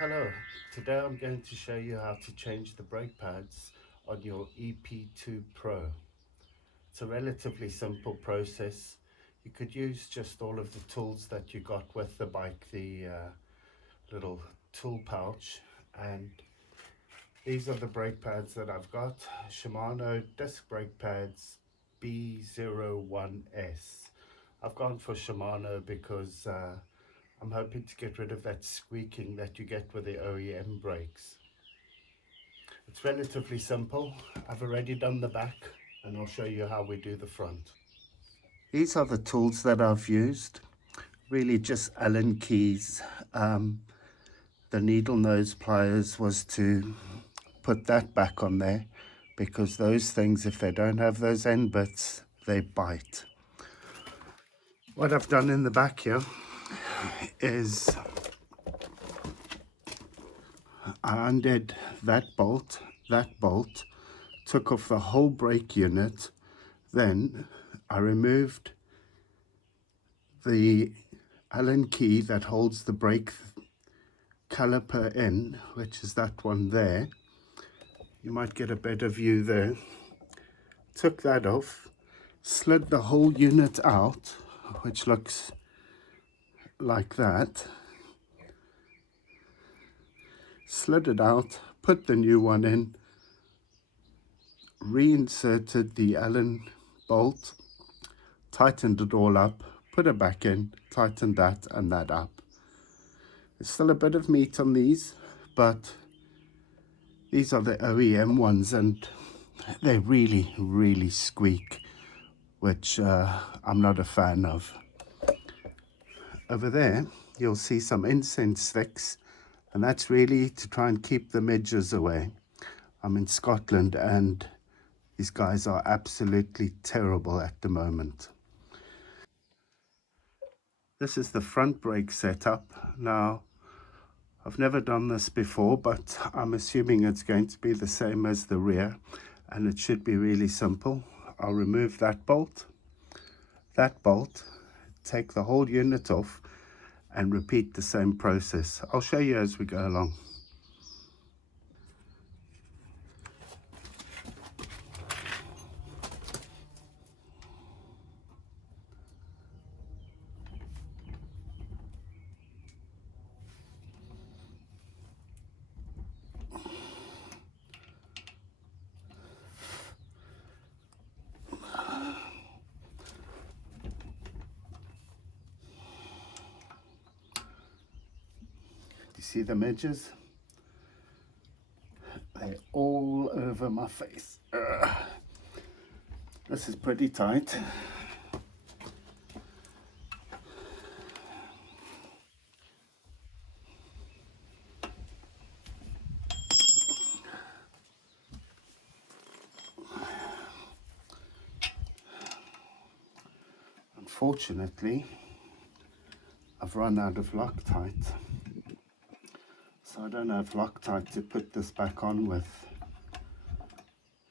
Hello, today I'm going to show you how to change the brake pads on your EP2 Pro. It's a relatively simple process. You could use just all of the tools that you got with the bike, the little tool pouch, and these are the brake pads that I've got. Shimano disc brake pads B01S. I've gone for Shimano because I'm hoping to get rid of that squeaking that you get with the OEM brakes. It's relatively simple. I've already done the back and I'll show you how we do the front. These are the tools that I've used. Really just Allen keys. The needle nose pliers was to put that back on there because those things, if they don't have those end bits, they bite. What I've done in the back here is I undid that bolt, took off the whole brake unit, then I removed the Allen key that holds the brake caliper in, which is that one there. You might get a better view there. Took that off, slid the whole unit out, which looks like that. Slid it out, put the new one in, reinserted the Allen bolt, tightened it all up, put it back in, tightened that and that up. There's still a bit of meat on these, but these are the OEM ones and they really squeak, which I'm not a fan of. Over there, you'll see some incense sticks, and that's really to try and keep the midges away. I'm in Scotland and these guys are absolutely terrible at the moment. This is the front brake setup. Now, I've never done this before, but I'm assuming it's going to be the same as the rear, and it should be really simple. I'll remove that bolt, take the whole unit off, and repeat the same process. I'll show you as we go along. You see the midges? They're all over my face. Ugh. This is pretty tight. Unfortunately, I've run out of Loctite, so I don't have Loctite to put this back on with.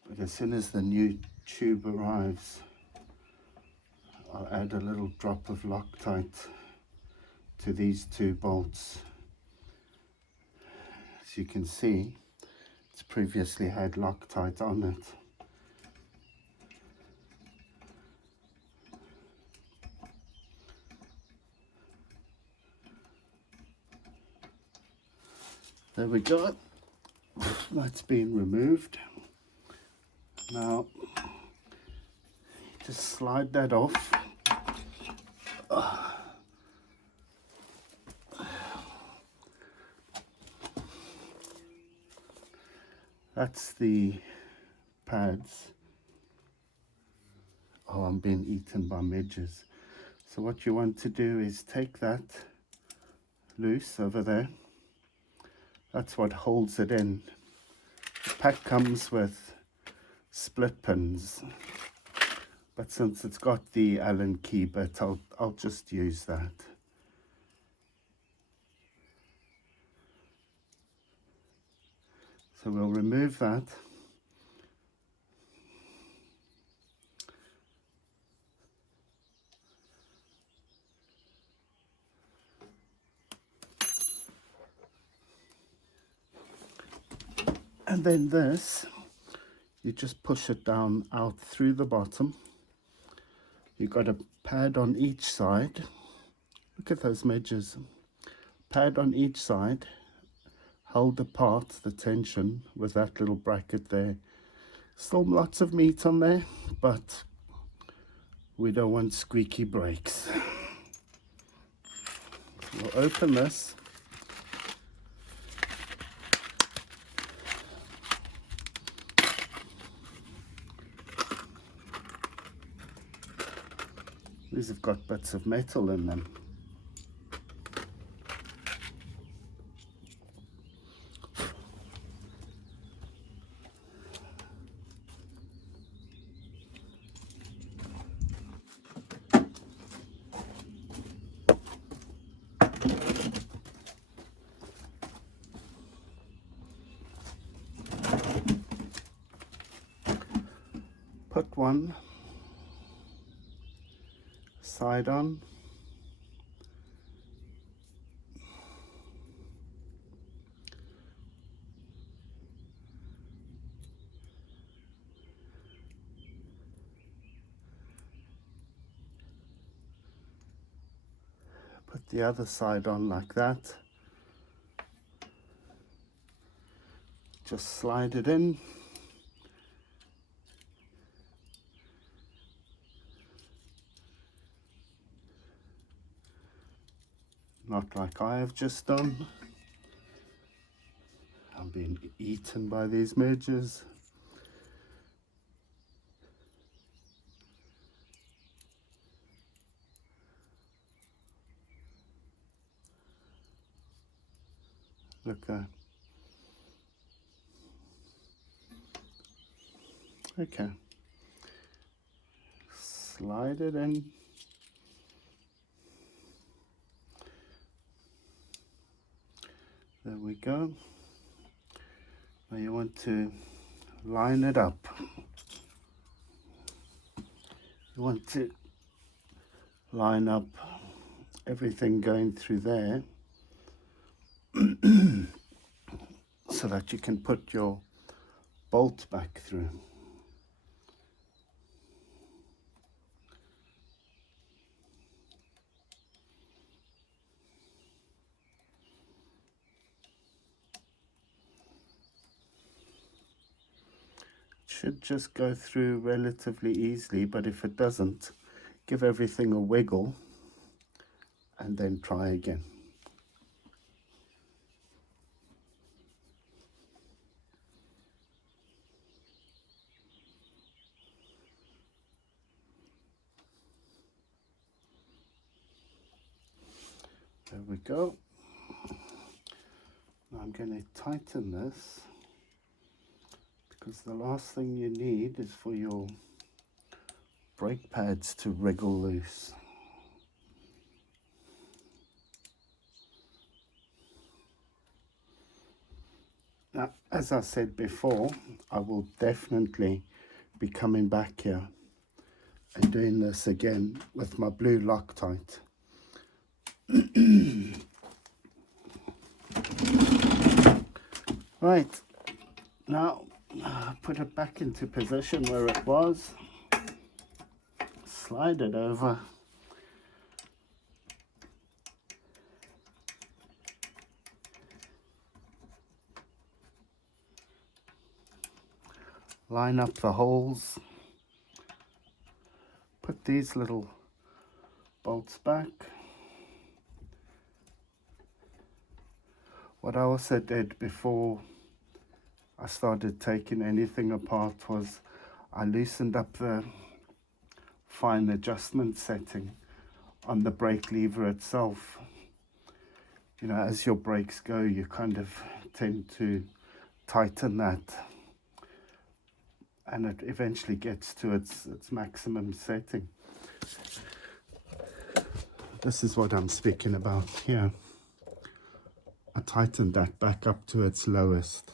But as soon as the new tube arrives, I'll add a little drop of Loctite to these two bolts. As you can see, it's previously had Loctite on it. There we go. That's been removed. Now, just slide that off. That's the pads. Oh, I'm being eaten by midges. So what you want to do is take that loose over there. That's what holds it in. The pack comes with split pins, but since it's got the Allen key bit, I'll just use that. So we'll remove that. And then this, you just push it down out through the bottom. You've got a pad on each side. Look at those edges. Pad on each side. Hold apart the tension with that little bracket there. Still lots of meat on there, but we don't want squeaky brakes. We'll open this. These have got bits of metal in them. Put one side on. Put the other side on like that. Just slide it in. Not like I have just done. I'm being eaten by these midges. Look there. Okay. Slide it in. There we go. Now you want to line it up. You want to line up everything going through there so that you can put your bolt back through. Should just go through relatively easily, but if it doesn't, give everything a wiggle and then try again. There we go. Now I'm going to tighten this, because the last thing you need is for your brake pads to wriggle loose. Now, as I said before, I will definitely be coming back here and doing this again with my blue Loctite. Right, now put it back into position where it was, slide it over, line up the holes, put these little bolts back. What I also did before I started taking anything apart was I loosened up the fine adjustment setting on the brake lever itself. You know, as your brakes go, you kind of tend to tighten that, and it eventually gets to its maximum setting. This is what I'm speaking about here. I tightened that back up to its lowest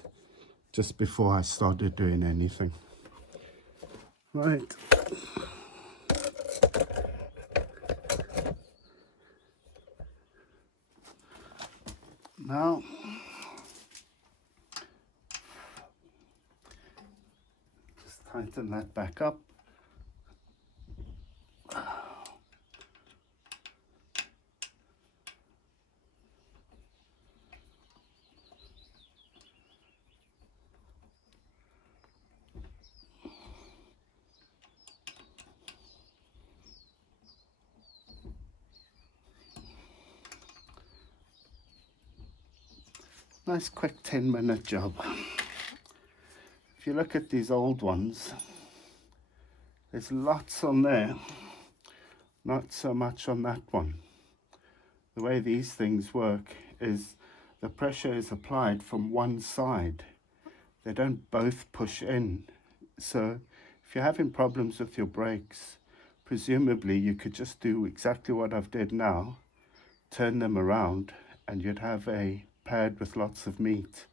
just before I started doing anything. Right. Now, tighten that back up. Nice quick 10-minute job. If you look at these old ones, there's lots on there, not so much on that one. The way these things work is the pressure is applied from one side. They don't both push in. So if you're having problems with your brakes, presumably you could just do exactly what I've did now, turn them around, and you'd have a pad with lots of meat.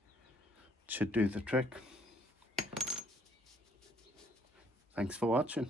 It should do the trick. Thanks for watching.